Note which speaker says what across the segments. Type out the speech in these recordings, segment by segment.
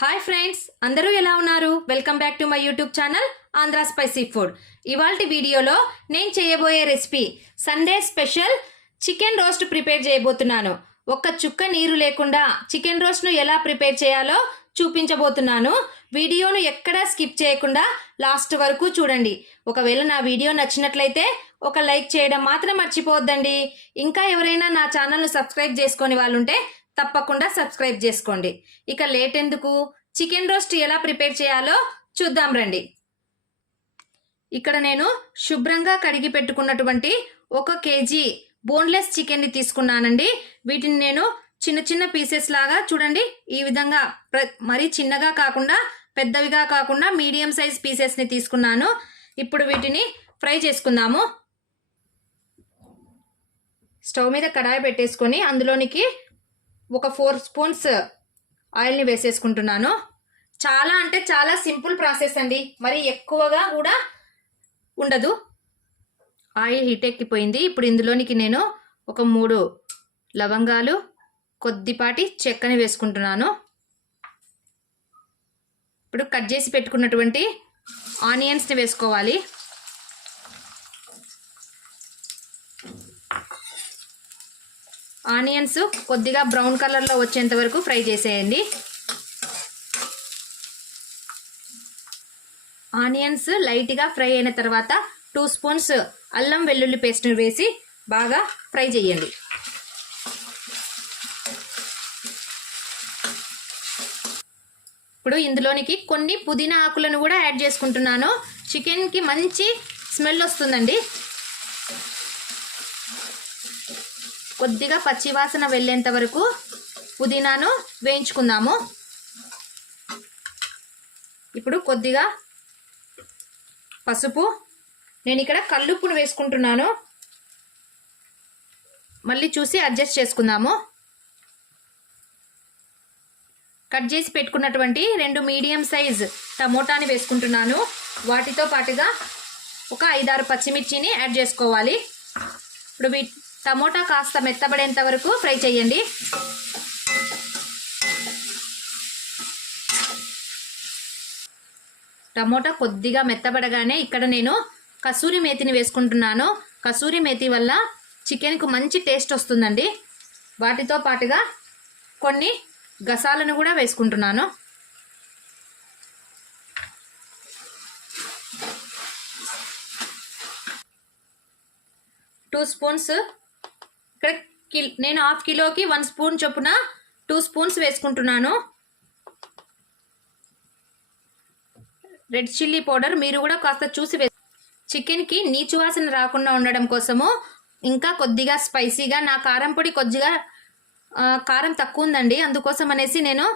Speaker 1: Hi friends అందరూ ఎలా ఉన్నారు? Welcome back to my YouTube channel Andhra spicy food. ఇవాళ వీడియోలో నేను చేయబోయే recipe Sunday special chicken roast prepare చేయబోతున్నాను. ఒక్క చుక్క నీరు లేకుండా చికెన్ రోస్ట్ను ఎలా ప్రిపేర్ చేయాలో చూపించబోతున్నాను. వీడియోను ఎక్కడా స్కిప్ చేయకుండా లాస్ట్ వరకు చూడండి. ఒకవేళ నా వీడియో నచ్చినట్లయితే ఒక లైక్ చేయడం మాత్రం మర్చిపోవద్దండి. ఇంకా ఎవరైనా నా ఛానల్ను సబ్స్క్రైబ్ చేసుకొని వాళ్ళు ఉంటే తప్పకుండా సబ్స్క్రైబ్ చేసుకోండి. ఇక లేట్ ఎందుకు? చికెన్ రోస్ట్ ఎలా ప్రిపేర్ చేయాలో చూద్దాం రండి. ఇక్కడ నేను శుభ్రంగా కడిగి పెట్టుకున్నటువంటి ఒక కేజీ బోన్లెస్ చికెన్ని తీసుకున్నానండి. వీటిని నేను చిన్న చిన్న పీసెస్ లాగా చూడండి. ఈ విధంగా ప్ర- మరీ చిన్నగా కాకుండా పెద్దవిగా కాకుండా మీడియం సైజ్ పీసెస్ని తీసుకున్నాను. ఇప్పుడు వీటిని ఫ్రై చేసుకుందాము. స్టవ్ మీద కడాయి పెట్టేసుకొని అందులోనికి ఒక ఫోర్ స్పూన్స్ ఆయిల్ని వేసేసుకుంటున్నాను. చాలా అంటే చాలా సింపుల్ ప్రాసెస్ అండి. మరి ఎక్కువగా కూడా ఉండదు. ఆయిల్ హీట్ ఎక్కిపోయింది. ఇప్పుడు ఇందులోనికి నేను ఒక మూడు లవంగాలు కొద్దిపాటి చెక్కని వేసుకుంటున్నాను. ఇప్పుడు కట్ చేసి పెట్టుకున్నటువంటి ఆనియన్స్ని వేసుకోవాలి. ఆనియన్స్ కొద్దిగా బ్రౌన్ కలర్లో వచ్చేంత వరకు ఫ్రై చేసేయండి. ఆనియన్స్ లైట్గా ఫ్రై అయిన తర్వాత టూ స్పూన్స్ అల్లం వెల్లుల్లి పేస్ట్ని వేసి బాగా ఫ్రై చేయండి. ఇప్పుడు ఇందులోనికి కొన్ని పుదీనా ఆకులను కూడా యాడ్ చేసుకుంటున్నాను. చికెన్కి మంచి స్మెల్ వస్తుందండి. కొద్దిగా పచ్చివాసన వెళ్ళేంత వరకు పుదీనాను వేయించుకుందాము. ఇప్పుడు కొద్దిగా పసుపు. నేను ఇక్కడ కల్లుప్పును వేసుకుంటున్నాను. మళ్ళీ చూసి అడ్జస్ట్ చేసుకుందాము. కట్ చేసి పెట్టుకున్నటువంటి రెండు మీడియం సైజ్ టమోటాని వేసుకుంటున్నాను. వాటితో పాటుగా ఒక ఐదారు పచ్చిమిర్చిని యాడ్ చేసుకోవాలి. ఇప్పుడు వీ టమోటా కాస్త మెత్తబడేంత వరకు ఫ్రై చేయండి టమోటా కొద్దిగా మెత్తబడగానే ఇక్కడ నేను కసూరి మేతిని వేసుకుంటున్నాను. కసూరి మేతి వల్ల చికెన్కు మంచి టేస్ట్ వస్తుందండి. వాటితో పాటుగా కొన్ని గసాలను కూడా వేసుకుంటున్నాను. టూ స్పూన్స్ ఇక్కడ నేను హాఫ్ కిలోకి వన్ స్పూన్ చొప్పున టూ స్పూన్స్ వేసుకుంటున్నాను. రెడ్ చిల్లీ పౌడర్ మీరు కూడా కాస్త చూసి వే చికెన్కి నీచు వాసన రాకుండా ఉండడం కోసము ఇంకా కొద్దిగా స్పైసీగా నా కారం పొడి కొద్దిగా కారం తక్కువ ఉందండి. అందుకోసం అనేసి నేను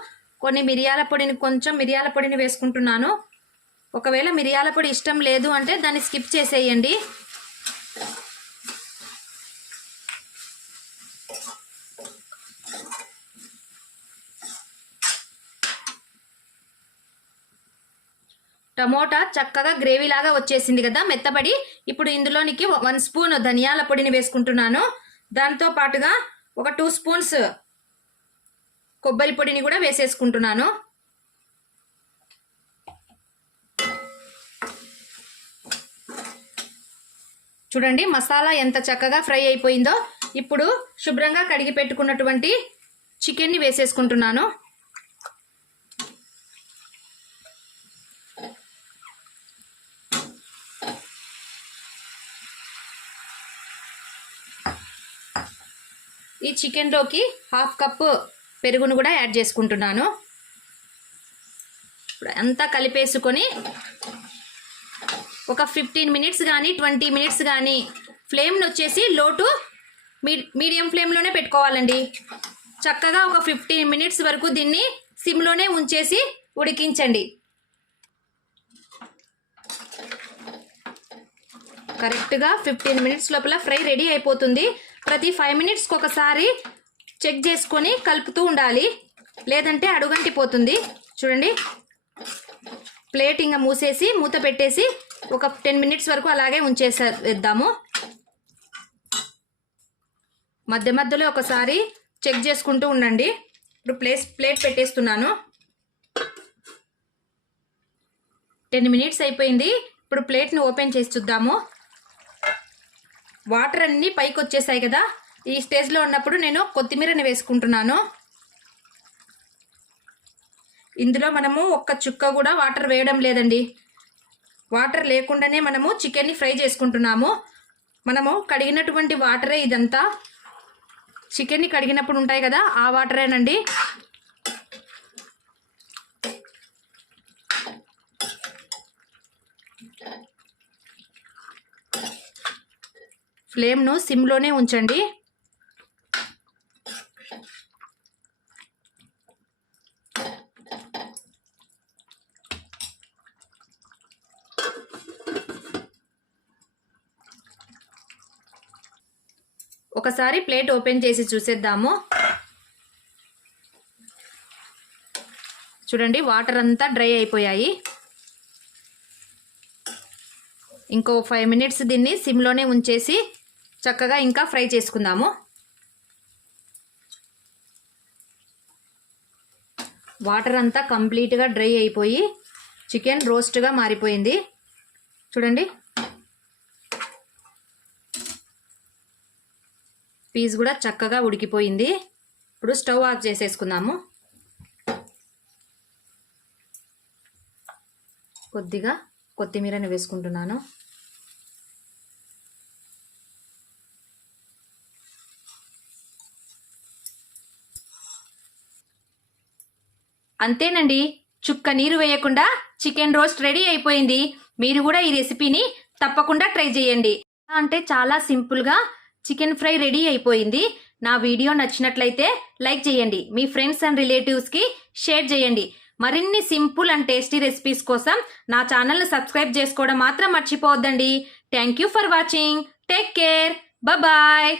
Speaker 1: కొన్ని మిరియాల పొడిని కొంచెం మిరియాల పొడిని వేసుకుంటున్నాను. ఒకవేళ మిరియాల పొడి ఇష్టం లేదు అంటే దాన్ని స్కిప్ చేసేయండి. టమోటా చక్కగా గ్రేవీ లాగా వచ్చేసింది కదా మెత్తబడి. ఇప్పుడు ఇందులోనికి వన్ స్పూన్ ధనియాల పొడిని వేసుకుంటున్నాను. దాంతో పాటుగా ఒక టూ స్పూన్స్ కొబ్బరి పొడిని కూడా వేసేసుకుంటున్నాను. చూడండి మసాలా ఎంత చక్కగా ఫ్రై అయిపోయిందో. ఇప్పుడు శుభ్రంగా కడిగి పెట్టుకున్నటువంటి చికెన్ని వేసేసుకుంటున్నాను. ఈ చికెన్లోకి హాఫ్ కప్పు పెరుగును కూడా యాడ్ చేసుకుంటున్నాను. ఇప్పుడు అంతా కలిపేసుకొని ఒక ఫిఫ్టీన్ మినిట్స్ కానీ ట్వంటీ మినిట్స్ కానీ ఫ్లేమ్ని వచ్చేసి లోటు మీ మీడియం ఫ్లేమ్లోనే పెట్టుకోవాలండి. చక్కగా ఒక ఫిఫ్టీన్ మినిట్స్ వరకు దీన్ని సిమ్లోనే ఉంచేసి ఉడికించండి. కరెక్ట్గా ఫిఫ్టీన్ మినిట్స్ లోపల ఫ్రై రెడీ అయిపోతుంది. ప్రతి ఫైవ్ మినిట్స్కి ఒకసారి చెక్ చేసుకొని కలుపుతూ ఉండాలి. లేదంటే అడుగంటిపోతుంది చూడండి. ప్లేట్ ఇంకా మూసేసి మూత పెట్టేసి ఒక టెన్ మినిట్స్ వరకు అలాగే ఉంచేసేద్దాము. మధ్య మధ్యలో ఒకసారి చెక్ చేసుకుంటూ ఉండండి. ఇప్పుడు ప్లేస్ ప్లేట్ పెట్టేస్తున్నాను. టెన్ మినిట్స్ అయిపోయింది. ఇప్పుడు ప్లేట్ని ఓపెన్ చేసి చూద్దాము. వాటర్ అన్నీ పైకి వచ్చేసాయి కదా. ఈ స్టేజ్లో ఉన్నప్పుడు నేను కొత్తిమీరని వేసుకుంటున్నాను. ఇందులో మనము ఒక్క చుక్క కూడా వాటర్ వేయడం లేదండి. వాటర్ లేకుండానే మనము చికెన్ని ఫ్రై చేసుకుంటున్నాము. మనము కడిగినటువంటి వాటరే ఇదంతా. చికెన్ని కడిగినప్పుడు ఉంటాయి కదా ఆ వాటరేనండి. ఫ్లేమ్ను సిమ్లోనే ఉంచండి. ఒకసారి ప్లేట్ ఓపెన్ చేసి చూసేద్దాము. చూడండి వాటర్ అంతా డ్రై అయిపోయాయి. ఇంకో ఫైవ్ మినిట్స్ దీన్ని సిమ్లోనే ఉంచేసి చక్కగా ఇంకా ఫ్రై చేసుకుందాము. వాటర్ అంతా కంప్లీట్గా డ్రై అయిపోయి చికెన్ రోస్ట్గా మారిపోయింది. చూడండి. పీస్ కూడా చక్కగా ఉడికిపోయింది. ఇప్పుడు స్టవ్ ఆఫ్ చేసేసుకుందాము. కొద్దిగా కొత్తిమీరని వేసుకుంటున్నాను. అంతేనండి. చుక్క నీరు వేయకుండా చికెన్ రోస్ట్ రెడీ అయిపోయింది. మీరు కూడా ఈ రెసిపీని తప్పకుండా ట్రై చేయండి. అంటే చాలా సింపుల్గా చికెన్ ఫ్రై రెడీ అయిపోయింది. నా వీడియో నచ్చినట్లయితే లైక్ చేయండి. మీ ఫ్రెండ్స్ అండ్ రిలేటివ్స్కి షేర్ చేయండి. మరిన్ని సింపుల్ అండ్ టేస్టీ రెసిపీస్ కోసం నా ఛానల్ను సబ్స్క్రైబ్ చేసుకోవడం మాత్రం మర్చిపోవద్దండి. Thank you for watching. Take care. Bye.